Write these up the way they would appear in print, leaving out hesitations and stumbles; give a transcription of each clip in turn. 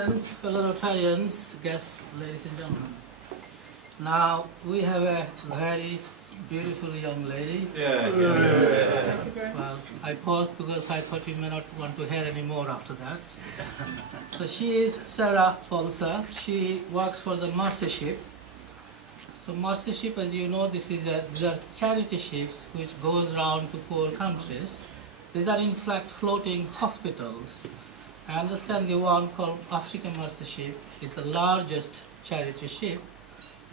President, fellow Rotarians, guests, ladies and gentlemen. Now, we have a very beautiful young lady. Yeah. Well, I paused because I thought you may not want to hear any more after that. So she is Sarah Baiser. She works for the Mercy Ship. So Mercy Ship, as you know, these are charity ships which goes around to poor countries. These are in fact floating hospitals. I understand the one called African Mercy Ship is the largest charity ship.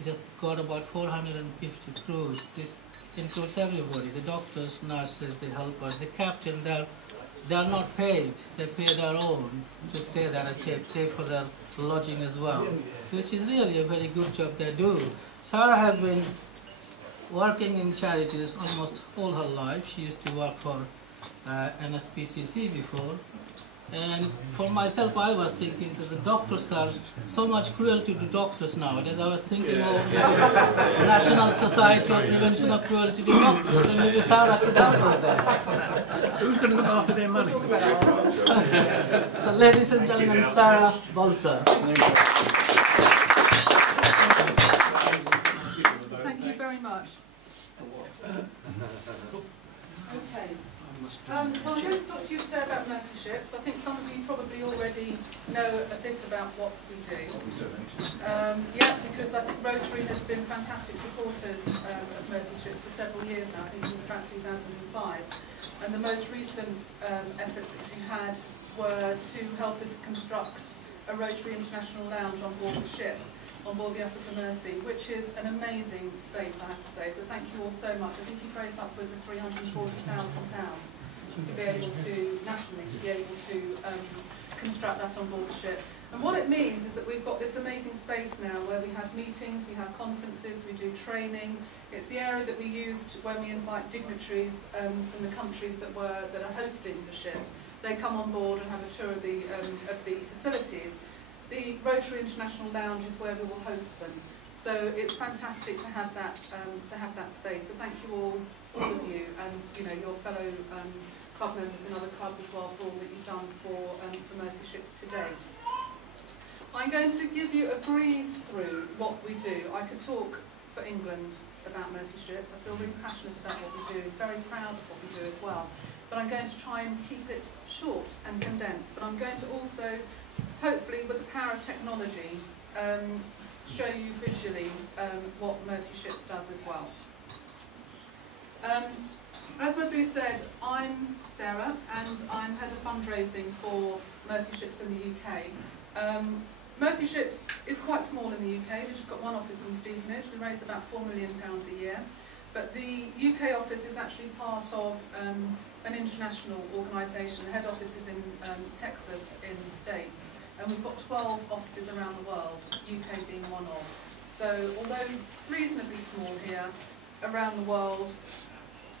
It has got about 450 crews. This includes everybody, the doctors, nurses, the helpers, the captain. They are not paid. They pay their own to stay there and pay for their lodging as well, which is really a very good job they do. Sarah has been working in charities almost all her life. She used to work for NSPCC before. And for myself, I was thinking that the doctors are so much cruelty to doctors nowadays. I was thinking of the National Society of Prevention of Cruelty to Doctors, and maybe Sarah could help us there. Who's going to look after their money? So, ladies and gentlemen, Sarah Baiser. Thank you very much. Okay. Well, I'm going to talk to you today about Mercy Ships. I think some of you probably already know a bit about what we do. Yeah, because I think Rotary has been fantastic supporters of Mercy Ships for several years now, I think since about 2005. And the most recent efforts that we had were to help us construct a Rotary International Lounge on board the ship, on board the African Mercy, which is an amazing space, I have to say. So thank you all so much. I think you raised upwards of £340,000 to be able to, nationally, to be able to construct that on board the ship. And what it means is that we've got this amazing space now where we have meetings, we have conferences, we do training. It's the area that we used when we invite dignitaries from the countries that are hosting the ship. They come on board and have a tour of the facilities. The Rotary International Lounge is where we will host them. So it's fantastic to have that space. So thank you all of you, and your fellow club members in other clubs as well for all that you've done for Mercy Ships to date. I'm going to give you a breeze through what we do. I could talk for England about Mercy Ships. I feel really passionate about what we do, very proud of what we do as well. But I'm going to try and keep it short and condensed. But I'm going to also, hopefully with the power of technology, show you visually what Mercy Ships does as well. As Mabu said, I'm Sarah and I'm head of fundraising for Mercy Ships in the UK. Mercy Ships is quite small in the UK. We've just got one office in Stevenage. We raise about £4 million a year. But the UK office is actually part of an international organisation. The head office is in Texas in the States. And we've got 12 offices around the world, UK being one of. So although reasonably small here, around the world,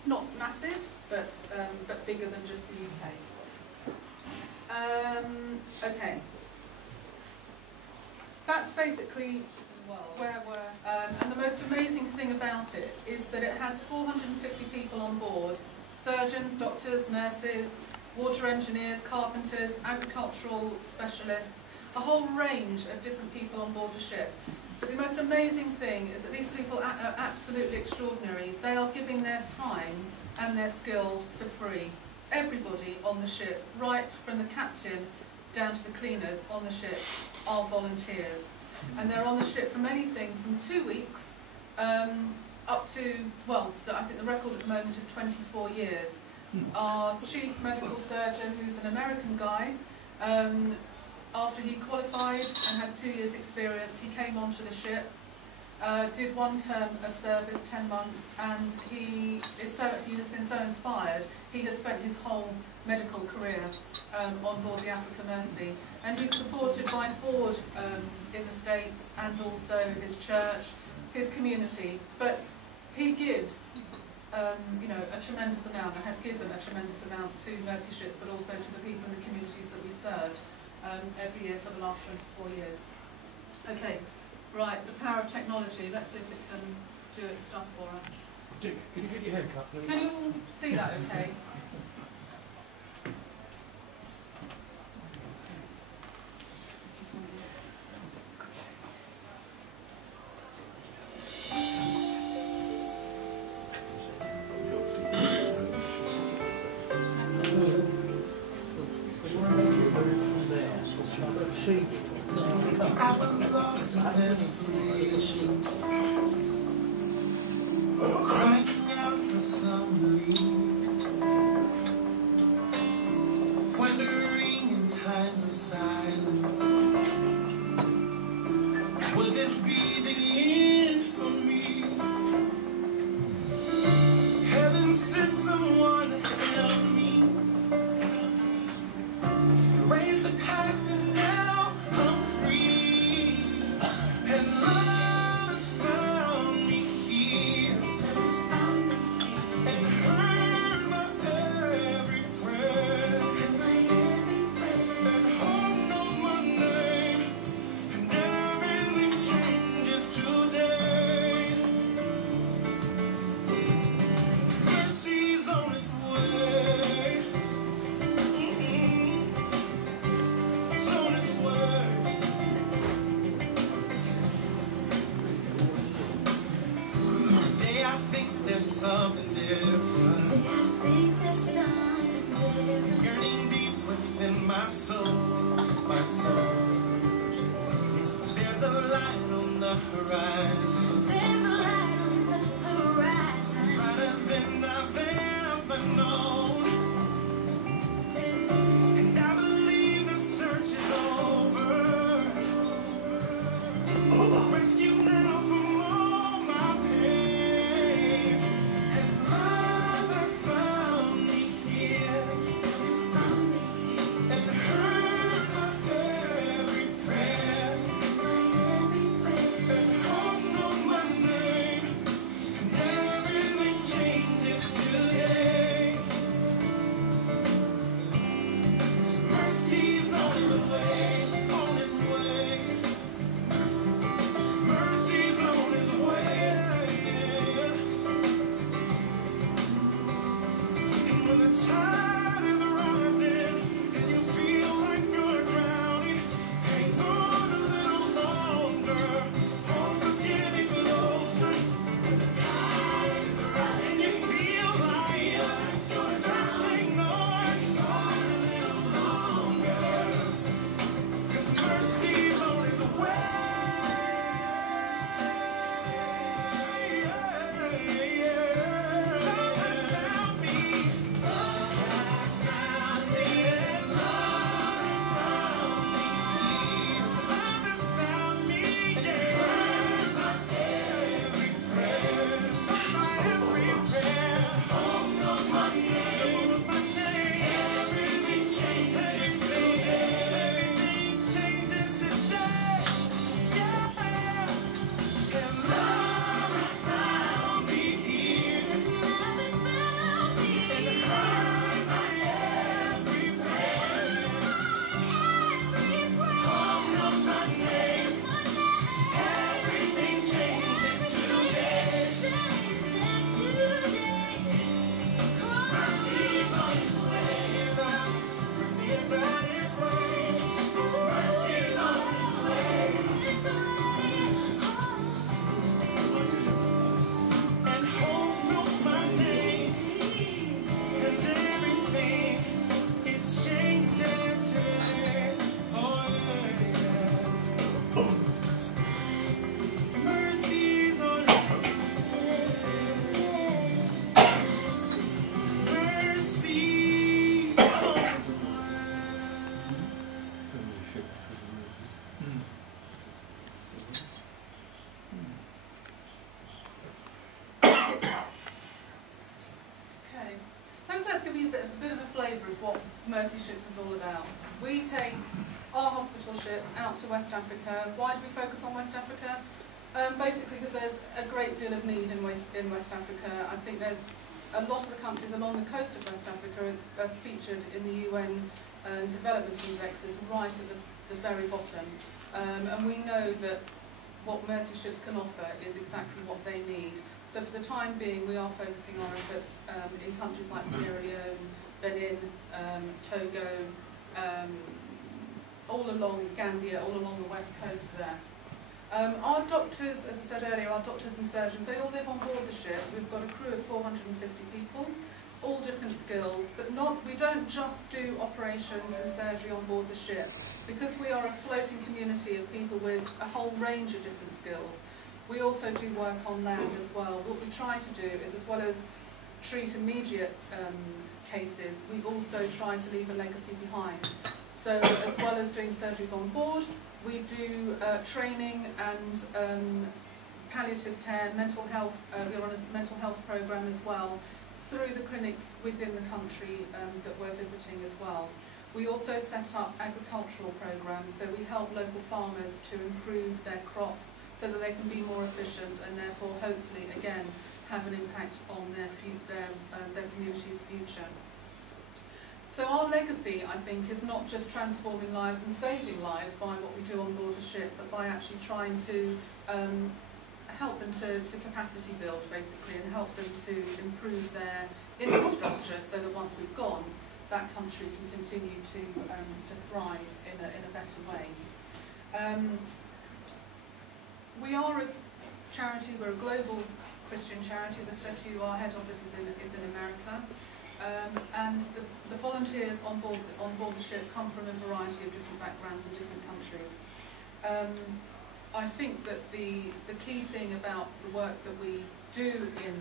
not massive, but bigger than just the UK. Okay. That's basically where we're, and the most amazing thing about it is that it has 450 people on board, surgeons, doctors, nurses, water engineers, carpenters, agricultural specialists, a whole range of different people on board the ship. But the most amazing thing is that these people are absolutely extraordinary. They are giving their time and their skills for free. Everybody on the ship, right from the captain down to the cleaners on the ship, are volunteers. And they're on the ship from anything from 2 weeks up to, well, I think the record at the moment is 24 years. Our chief medical surgeon, who's an American guy, after he qualified and had 2 years experience, he came onto the ship, did 1 term of service, 10 months, and he has been so inspired, he has spent his whole medical career on board the African Mercy. And he's supported by Ford in the States and also his church, his community. But he gives a tremendous amount, and has given a tremendous amount to Mercy Ships, but also to the people in the communities that we serve every year for the last 24 years. Okay, right, the power of technology. Let's see if it can do its stuff for us. Can you get your hair cut, please? Can you all see that okay? I was lost in desperation, crying out for some relief, wondering in times of silence, would this be the end for me? Heaven sent someone to help me, erase the past and now I'm free, and love has found me here, and heard my every prayer, and hope knows my name, and everything changes today. Mercy's on its way. It's on its way. Today I think there's something different, yearning deep within my soul, my soul. There's a light on the horizon, brighter than I've ever known, and I believe the search is over. Rescue now from all my pain, and love has found me here, and heard my every prayer, and hope knows my name, and everything changes today. Mercy's on its way, on its way. Mercy's on its way. And when the tide is rising and you feel like you're drowning, hang on a little longer. Hope is getting closer. When the tide is rising and you feel like you're just hang on a little longer. 'Cause mercy's on its way. Love has found me. Love has found me. And love has found me here. Love has found me. Yeah. Heard my every prayer. My every prayer. Hope knows my name. Knows my name. Everything changes today. Everything changes today. Yeah. And love has found me here, and heard my every prayer. Hope knows my name. Everything changes today. Mercy's on its way. Mercy is on its way. Mercy's on its way. And hope knows my name, and everything, it changes today. Oh yeah. Mercy's on its way. Mercy's on its way. Okay. Hopefully that's given you a bit of a flavour of what Mercy Ships is all about. We take our hospital ship out to West Africa. Why do we focus on West Africa? Basically because there's a great deal of need in West Africa. I think there's a lot of the countries along the coast of West Africa are featured in the UN development indexes right at the very bottom. And we know that what Mercy Ships can offer is exactly what they need. So for the time being, we are focusing our efforts in countries like Sierra Leone, Benin, Togo, all along Gambia, all along the west coast there. Our doctors, as I said earlier, our doctors and surgeons, they all live on board the ship. We've got a crew of 450 people. all different skills, but we don't just do operations and surgery on board the ship. Because we are a floating community of people with a whole range of different skills, we also do work on land as well. What we try to do is, as well as treat immediate cases, we also try to leave a legacy behind. So as well as doing surgeries on board, we do training and palliative care, mental health. We're on a mental health program as well, through the clinics within the country that we're visiting as well. We also set up agricultural programs, so we help local farmers to improve their crops so that they can be more efficient and therefore hopefully again have an impact on their community's future. So our legacy, I think, is not just transforming lives and saving lives by what we do on board the ship, but by actually trying to help them to capacity build, basically, and help them to improve their infrastructure so that once we've gone, that country can continue to thrive in a better way. We are a charity, we're a global Christian charity. As I said to you, our head office is in America. And the volunteers on board the ship come from a variety of different backgrounds and different countries. I think that the key thing about the work that we do in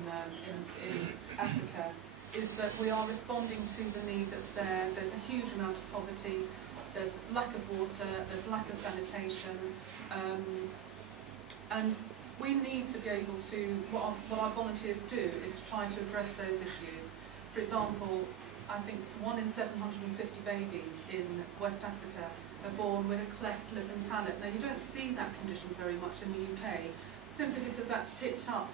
Africa is that we are responding to the need that's there. There's a huge amount of poverty, there's lack of water, there's lack of sanitation, and we need to be able to, what our volunteers do is try to address those issues. For example, I think 1 in 750 babies in West Africa are born with a cleft lip and palate. Now you don't see that condition very much in the UK, simply because that's picked up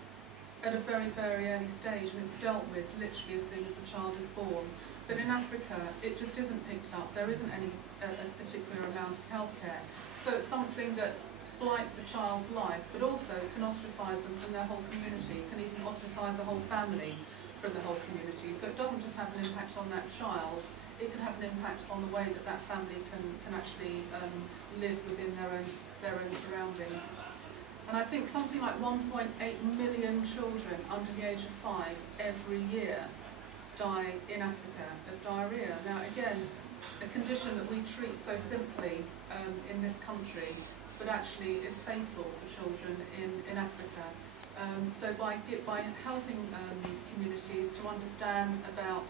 at a very, very early stage and it's dealt with literally as soon as the child is born. But in Africa, it just isn't picked up. There isn't any a particular amount of healthcare. So it's something that blights a child's life, but also can ostracise them from their whole community, can even ostracise the whole family from the whole community. So it doesn't just have an impact on that child, it can have an impact on the way that that family can actually live within their own surroundings. And I think something like 1.8 million children under the age of 5 every year die in Africa of diarrhoea. Now again, a condition that we treat so simply in this country, but actually is fatal for children in Africa. So by helping communities to understand about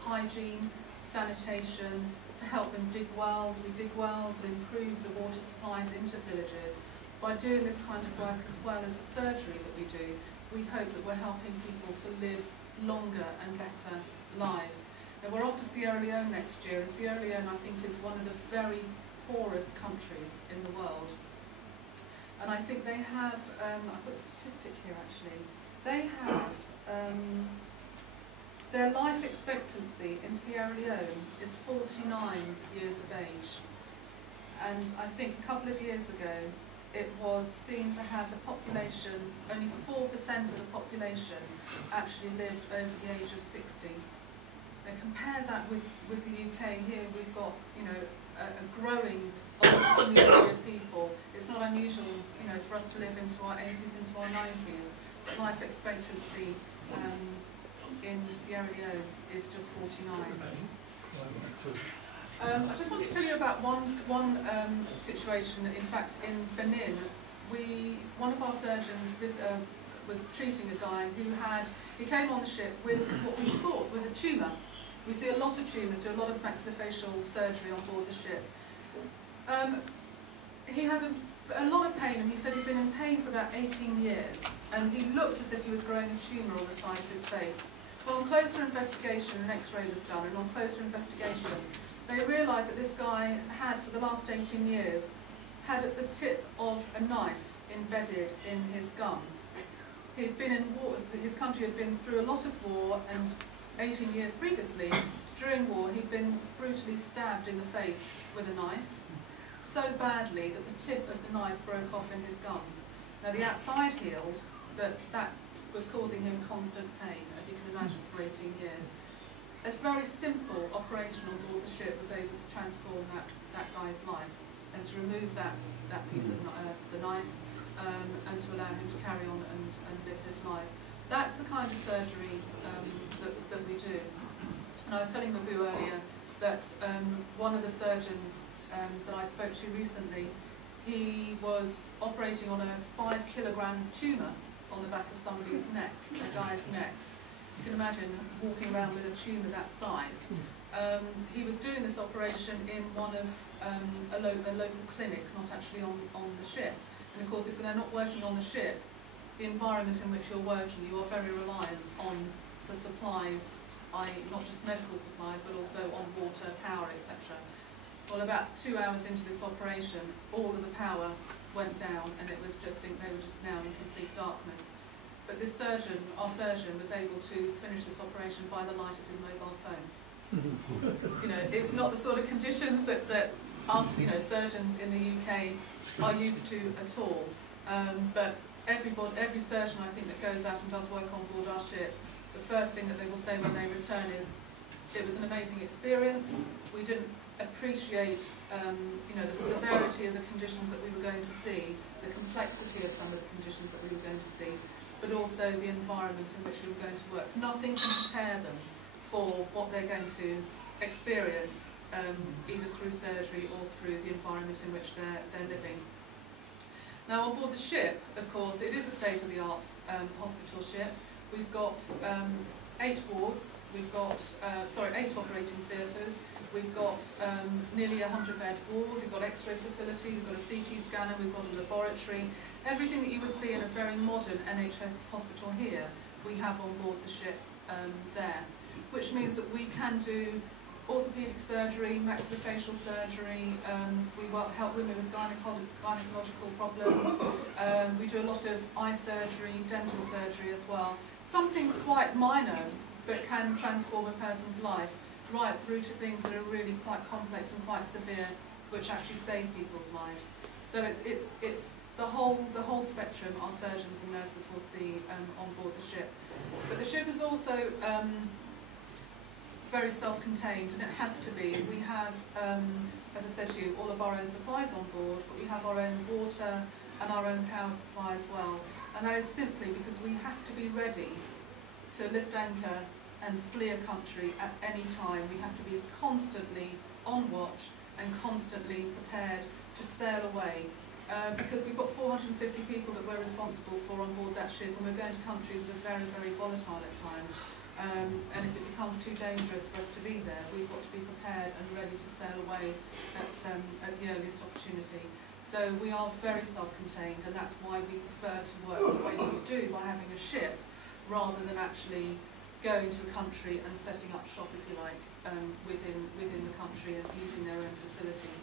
hygiene, sanitation, to help them dig wells, we dig wells and improve the water supplies into villages. By doing this kind of work as well as the surgery that we do, we hope that we're helping people to live longer and better lives. Now we're off to Sierra Leone next year, and Sierra Leone I think is one of the very poorest countries in the world. And I think they have, I've got a statistic here actually, they have, their life expectancy in Sierra Leone is 49 years of age. And I think a couple of years ago, it was seen to have the population, only 4% of the population actually lived over the age of 60. Now compare that with the UK here, we've got, you know, a growing community of people. It's not unusual, you know, for us to live into our 80s, into our 90s. But life expectancy in Sierra Leone is just 49. I just want to tell you about one situation. In fact, in Benin, one of our surgeons was treating a guy he came on the ship with what we thought was a tumour. We see a lot of tumours, do a lot of maxillofacial surgery on board the ship. He had a lot of pain, and he said he'd been in pain for about 18 years, and he looked as if he was growing a tumour on the side of his face. Well, on closer investigation, an X-ray was done, and on closer investigation, they realised that this guy had, for the last 18 years, had at the tip of a knife embedded in his gum. He'd been in war, his country had been through a lot of war, and 18 years previously, during war, he'd been brutally stabbed in the face with a knife, so badly that the tip of the knife broke off in his gum. Now the outside healed, but that was causing him constant pain, as you can imagine, for 18 years. A very simple operation on board the ship was able to transform that guy's life and to remove that piece of the knife and to allow him to carry on and live his life. that's the kind of surgery that we do. And I was telling Mabu earlier that one of the surgeons that I spoke to recently, he was operating on a 5-kilogram tumour on the back of somebody's neck, a guy's neck. You can imagine walking around with a tumour that size. He was doing this operation in one of a local clinic, not actually on the ship. And of course, if they're not working on the ship, the environment in which you're working, you are very reliant on the supplies, i.e. not just medical supplies, but also on water, power, etc. Well, about 2 hours into this operation, all of the power went down, and it was just they were just now in complete darkness. But this surgeon, our surgeon, was able to finish this operation by the light of his mobile phone. You know, it's not the sort of conditions that us, you know, surgeons in the UK are used to at all. But every surgeon, I think, that goes out and does work on board our ship, the first thing that they will say when they return is, it was an amazing experience. We didn't appreciate, you know, the severity of the conditions that we were going to see, the complexity of some of the conditions that we were going to see, but also the environment in which we were going to work. Nothing can prepare them for what they're going to experience, either through surgery or through the environment in which they're living. Now, on board the ship, of course, it is a state-of-the-art hospital ship. We've got 8 wards, we've got, 8 operating theatres, we've got nearly a 100-bed ward, we've got X-ray facility, we've got a CT scanner, we've got a laboratory. Everything that you would see in a very modern NHS hospital here, we have on board the ship there. Which means that we can do orthopaedic surgery, maxillofacial surgery, we help women with gynecological problems, we do a lot of eye surgery, dental surgery as well. Some things quite minor, but can transform a person's life, right through to things that are really quite complex and quite severe, which actually save people's lives. So it's the whole spectrum our surgeons and nurses will see on board the ship. But the ship is also very self-contained, and it has to be. We have, as I said to you, all of our own supplies on board, but we have our own water and our own power supply as well. And that is simply because we have to be ready to lift anchor and flee a country at any time. We have to be constantly on watch and constantly prepared to sail away. Because we've got 450 people that we're responsible for on board that ship, and we're going to countries that are very, very volatile at times. And if it becomes too dangerous for us to be there, we've got to be prepared and ready to sail away at the earliest opportunity. So we are very self-contained, and that's why we prefer to work the way that we do, by having a ship, rather than actually going to a country and setting up shop, if you like, within the country and using their own facilities.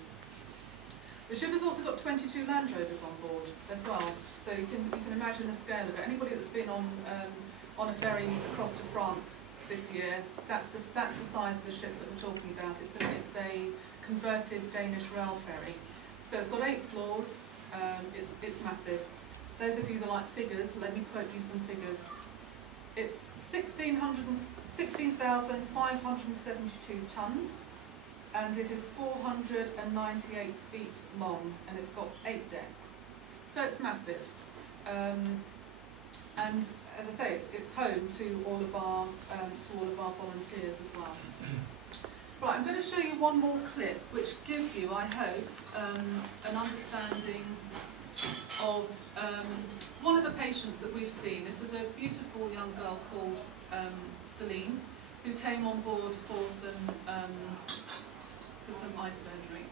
The ship has also got 22 Land Rovers on board as well, so you can imagine the scale of it. Anybody that's been on a ferry across to France this year, that's the size of the ship that we're talking about. It's a converted Danish rail ferry. So it's got 8 floors. It's massive. Those of you that like figures, let me quote you some figures. It's 16,572 tons, and it is 498 feet long, and it's got 8 decks. So it's massive. And as I say, it's home to all of our volunteers as well. Right, I'm going to show you one more clip, which gives you, I hope, an understanding of one of the patients that we've seen. This is a beautiful young girl called Celine, who came on board for some eye surgery.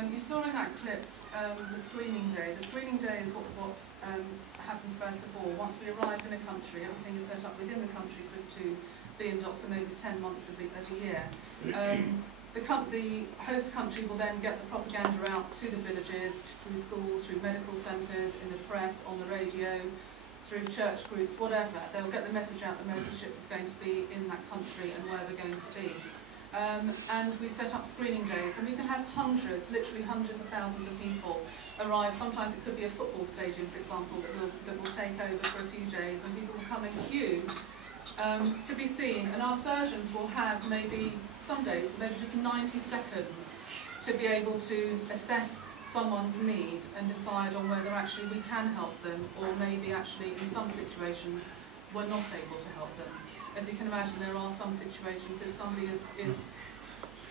You saw in that clip the screening day. The screening day is what happens first of all. Once we arrive in a country, everything is set up within the country for us to be in dock for maybe 10 months of the year. The host country will then get the propaganda out to the villages, through schools, through medical centres, in the press, on the radio, through church groups, whatever. They'll get the message out that Mercy Ships is going to be in that country and where we're going to be. And we set up screening days, and we can have hundreds, literally hundreds of thousands of people arrive. Sometimes it could be a football stadium, for example, that will take over for a few days, and people will come in queue to be seen. And our surgeons will have maybe, some days, maybe just 90 seconds to be able to assess someone's need and decide on whether actually we can help them, or maybe actually in some situations we're not able to help them. As you can imagine, there are some situations, if somebody is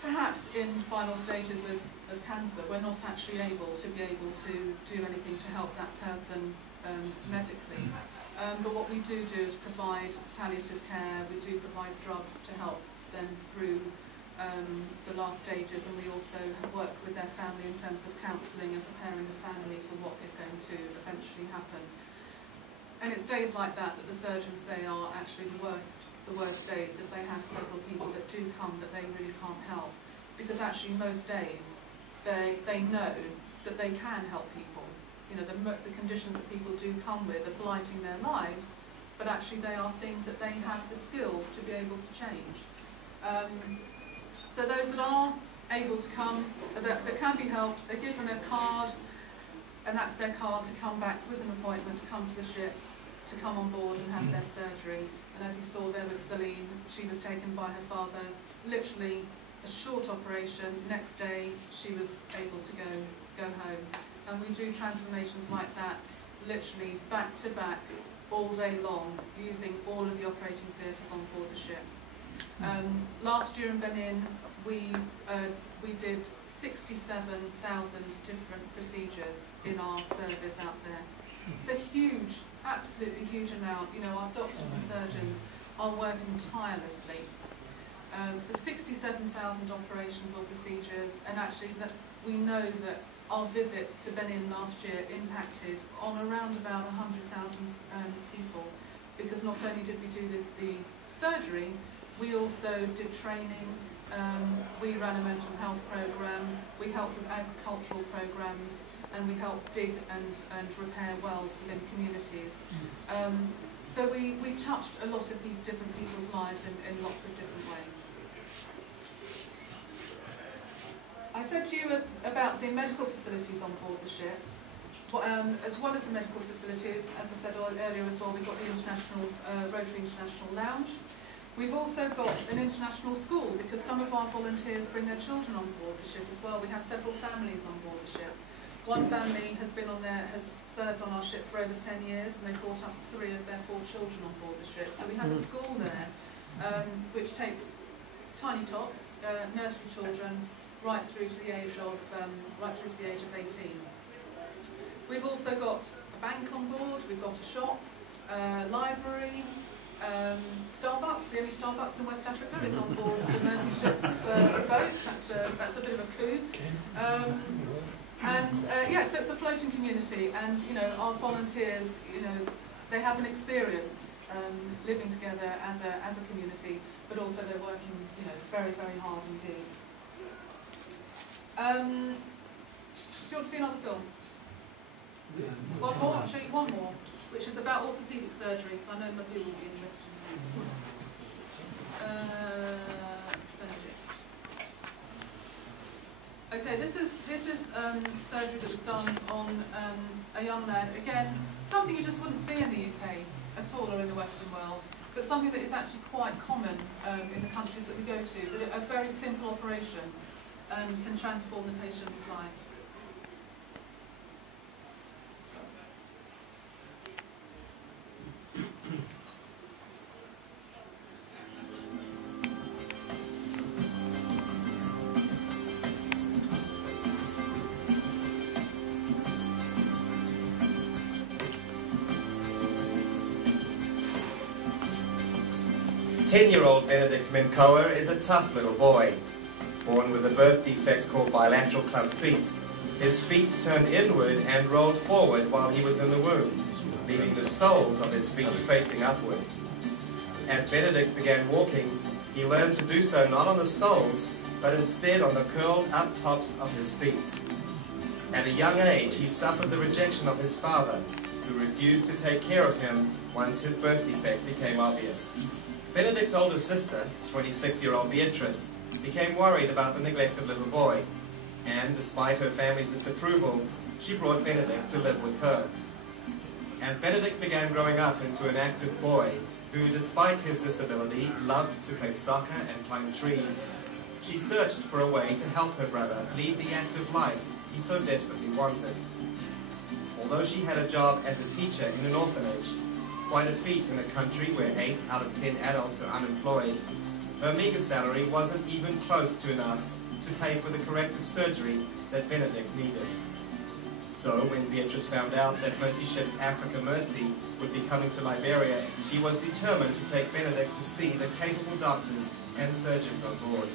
perhaps in final stages of cancer, we're not actually able to do anything to help that person medically. But what we do is provide palliative care. We do provide drugs to help them through the last stages, and we also work with their family in terms of counselling and preparing the family for what is going to eventually happen. And it's days like that that the surgeons say are actually the worst days, if they have several people that do come that they really can't help. Because actually most days they know that they can help people. You know, the conditions that people do come with are blighting their lives, but actually they are things that they have the skills to be able to change. So those that are able to come, that can be helped, they're given a card, and that's their card to come back with an appointment, to come to the ship, to come on board and have their surgery. And as you saw there with Celine, she was taken by her father, literally a short operation. Next day she was able to go home. And we do transformations like that, literally back to back, all day long, using all of the operating theatres on board the ship. Last year in Benin, we did 67,000 different procedures in our service out there. It's a huge, absolutely huge amount. You know, our doctors and surgeons are working tirelessly. So 67,000 operations or procedures, and actually that we know that our visit to Benin last year impacted on around about 100,000 people, because not only did we do the surgery, we also did training, we ran a mental health program, we helped with agricultural programs, and we helped dig and repair wells within communities. So we touched a lot of different people's lives in lots of different ways. I said to you about the medical facilities on board the ship. As well as the medical facilities, as I said earlier as well, we've got the Rotary International Lounge. We've also got an international school, because some of our volunteers bring their children on board the ship as well. We have several families on board the ship. One family has served on our ship for over 10 years, and they brought up 3 of their 4 children on board the ship. So we have a school there, which takes tiny tots, nursery children, right through to the age of 18. We've also got a bank on board. We've got a shop, library. Starbucks, the only Starbucks in West Africa, is on board the Mercy Ship's boat. That's a bit of a coup. Yeah, so it's a floating community, and you know, our volunteers, you know, they have an experience living together as a community, but also they're working, you know, very, very hard indeed. Do you want to see another film? One more, I'll show you one more, which is about orthopaedic surgery, because I know Mabu will be interested in seeing this one. Okay, this is surgery that was done on a young lad. Again, something you just wouldn't see in the UK at all, or in the Western world, but something that is actually quite common in the countries that we go to. But a very simple operation can transform the patient's life. Ten-year-old Benedict Mincower is a tough little boy. Born with a birth defect called bilateral club feet, his feet turned inward and rolled forward while he was in the womb, leaving the soles of his feet facing upward. As Benedict began walking, he learned to do so not on the soles, but instead on the curled up tops of his feet. At a young age, he suffered the rejection of his father, who refused to take care of him once his birth defect became obvious. Benedict's older sister, 26-year-old Beatrice, became worried about the neglected little boy, and despite her family's disapproval, she brought Benedict to live with her. As Benedict began growing up into an active boy, who, despite his disability, loved to play soccer and climb trees, she searched for a way to help her brother lead the active life he so desperately wanted. Although she had a job as a teacher in an orphanage, quite a feat in a country where 8 out of 10 adults are unemployed, her meager salary wasn't even close to enough to pay for the corrective surgery that Benedict needed. So when Beatrice found out that Mercy Ship's Africa Mercy would be coming to Liberia, she was determined to take Benedict to see the capable doctors and surgeons on board.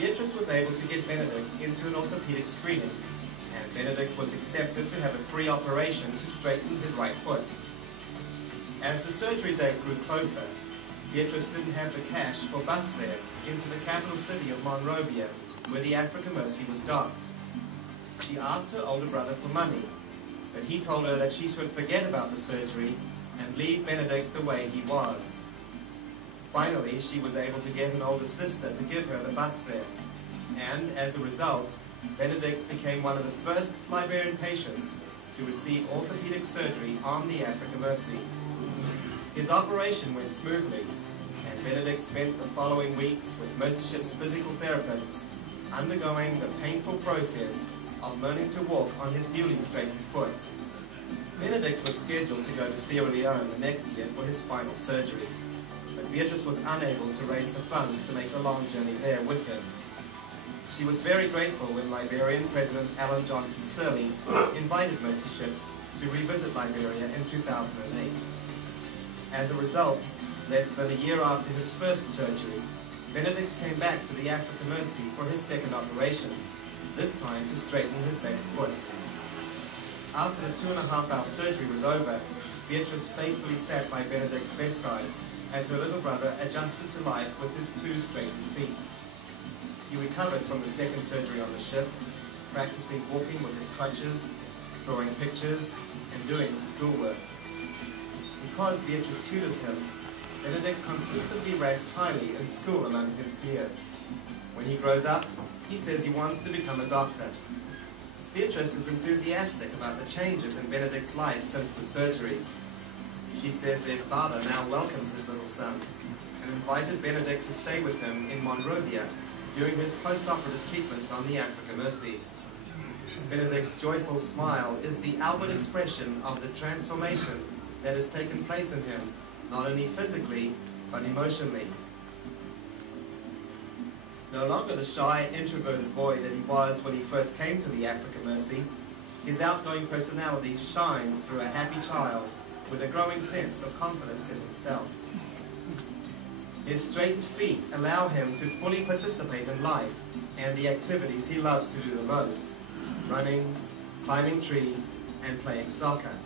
Beatrice was able to get Benedict into an orthopedic screening, and Benedict was accepted to have a free operation to straighten his right foot. As the surgery date grew closer, Beatrice didn't have the cash for bus fare into the capital city of Monrovia, where the Africa Mercy was docked. She asked her older brother for money, but he told her that she should forget about the surgery and leave Benedict the way he was. Finally, she was able to get an older sister to give her the bus fare, and as a result, Benedict became one of the first Liberian patients to receive orthopedic surgery on the Africa Mercy. His operation went smoothly, and Benedict spent the following weeks with Mercy Ship's physical therapists undergoing the painful process of learning to walk on his newly straightened foot. Benedict was scheduled to go to Sierra Leone the next year for his final surgery, but Beatrice was unable to raise the funds to make the long journey there with him. She was very grateful when Liberian President Alan Johnson Sirleaf invited Mercy Ships to revisit Liberia in 2008. As a result, less than a year after his first surgery, Benedict came back to the Africa Mercy for his second operation, this time to straighten his left foot. After the 2.5-hour surgery was over, Beatrice faithfully sat by Benedict's bedside as her little brother adjusted to life with his 2 straightened feet. He recovered from the second surgery on the ship, practicing walking with his crutches, drawing pictures, and doing his schoolwork. Because Beatrice tutors him, Benedict consistently ranks highly in school among his peers. When he grows up, he says he wants to become a doctor. Beatrice is enthusiastic about the changes in Benedict's life since the surgeries. She says their father now welcomes his little son and invited Benedict to stay with him in Monrovia during his post-operative treatments on the Africa Mercy. Benedict's joyful smile is the outward expression of the transformation that has taken place in him, not only physically, but emotionally. No longer the shy, introverted boy that he was when he first came to the Africa Mercy, his outgoing personality shines through a happy child with a growing sense of confidence in himself. His straightened feet allow him to fully participate in life and the activities he loves to do the most: running, climbing trees, and playing soccer.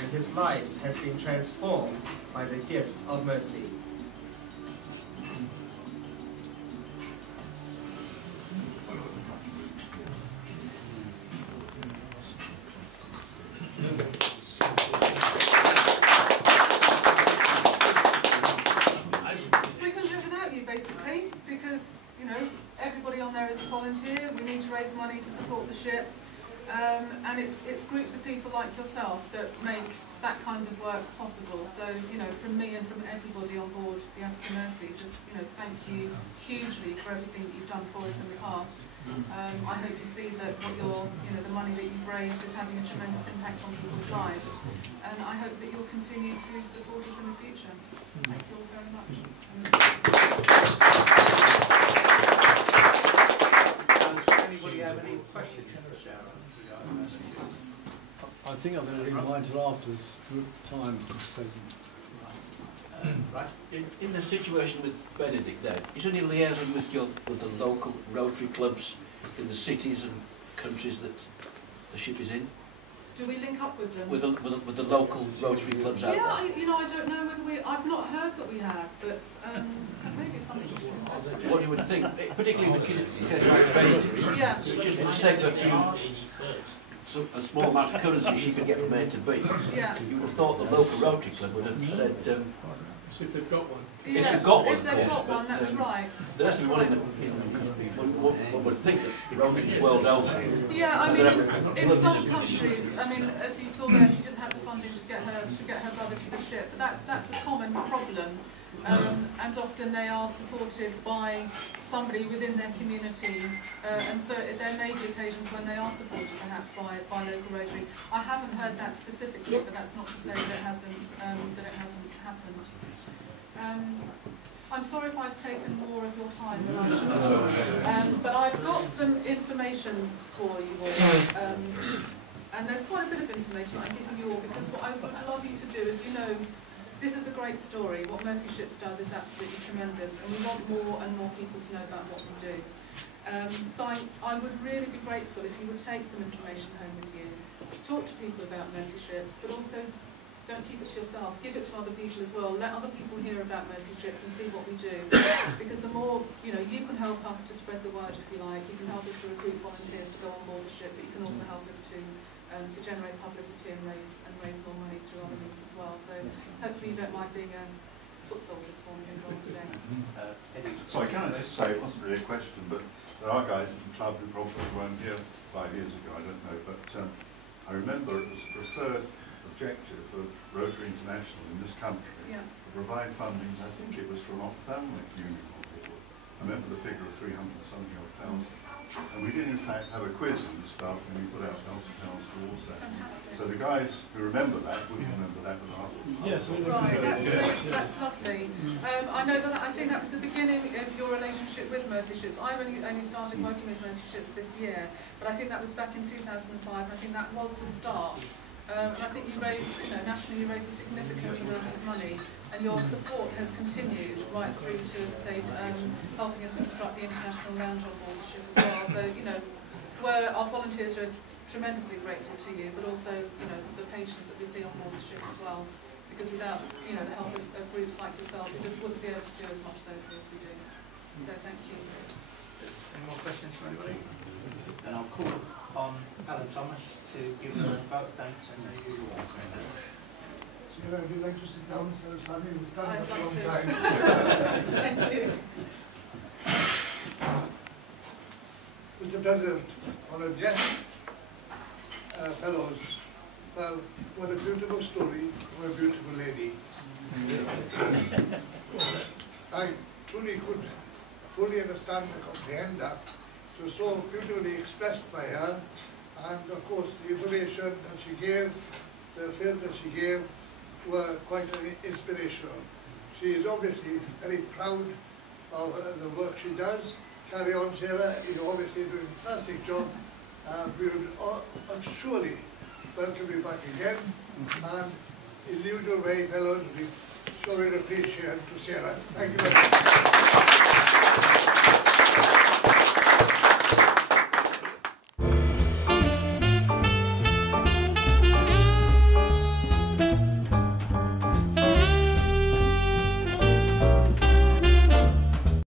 And his life has been transformed by the gift of mercy. We couldn't live without you, basically, because, you know, everybody on there is a volunteer. We need to raise money to support the ship. And it's groups of people like yourself that make that kind of work possible. So, you know, from me and from everybody on board the Africa Mercy, just, you know, thank you hugely for everything that you've done for us in the past. I hope you see that what the money that you've raised is having a tremendous impact on people's lives. And I hope that you'll continue to support us in the future. Thank you all very much. Does anybody have any questions for Sarah? I think I'm going to leave mine till afterwards. Time just doesn't. Right. In the situation with Benedict there, is there any liaison with the local Rotary clubs in the cities and countries that the ship is in? Do we link up with them? With the local Rotary clubs out Yeah, there? I don't know whether we. I've not heard that we have, but maybe it's something we should investigate. What you would think, particularly in the case of Benedict, Yeah. just for the sake of a small amount of currency she could get from A to B, Yeah. you would have thought the local Rotary club would have said, If they've got one. if they've got one, if they've of course, got one, but, that's right. there has to be one one would think that Rotary is world over. Yeah, I mean, in some countries, I mean, as you saw there, she didn't have the funding to get her brother to the ship. But that's a common problem, and often they are supported by somebody within their community, and so there may be occasions when they are supported perhaps by local Rotary. I haven't heard that specifically, but that's not to say that it hasn't happened. I'm sorry if I've taken more of your time than I should have, but I've got some information for you all, and there's quite a bit of information I'm giving you all, because what I would love you to do is, you know, this is a great story. What Mercy Ships does is absolutely tremendous, and we want more and more people to know about what we do. So I would really be grateful if you would take some information home with you, talk to people about Mercy Ships, but also don't keep it to yourself, give it to other people as well. Let other people hear about Mercy Ships and see what we do. Because the more, you know, you can help us to spread the word, if you like. You can help us to recruit volunteers to go on board the ship, but you can also help us to generate publicity and raise more money through other means as well. So hopefully you don't mind being a foot soldiers for me as well today. Sorry, can I just say, it wasn't really a question, but there are guys in the club who probably weren't here 5 years ago, I don't know, but I remember it was a preferred objective of Rotary International in this country Yeah. to provide fundings. I think it was from ophthalmic union on board. I remember the figure of 300-something odd thousand. And we did in fact have a quiz in the staff and we put out £1,000 towards that. Fantastic. So the guys who remember that wouldn't remember that without it. Yes, Right, that's lovely. I know that I think that was the beginning of your relationship with Mercy Ships. I've only started working with Mercy Ships this year, but I think that was back in 2005, and I think that was the start. And I think you raised, you know, nationally you raised a significant amount of money, and your support has continued right through to, as I say, helping us construct the international lounge on board the ship as well. So, you know, our volunteers are tremendously grateful to you, but also, you know, the patients that we see on board the ship as well. Because without, you know, the help of groups like yourself, we just wouldn't be able to do as much surgery as we do. So thank you. Any more questions from anybody? And I'll call on Alan Thomas to give a vote of thanks and a usual one. Sarah, would you like to sit down? Sarah Sami, we've started I'd a long like time. Thank you. Mr. President, honoured guests, fellows, well, what a beautiful story of a beautiful lady. I truly could fully understand and comprehend that. It was so beautifully expressed by her, and of course the information that she gave, the film that she gave, were quite inspirational. She is obviously very proud of the work she does. Carry on, Sarah, you're obviously doing a fantastic job. We would surely welcome you back again, and in the usual way, fellows, we show our appreciation to Sarah. Thank you very much.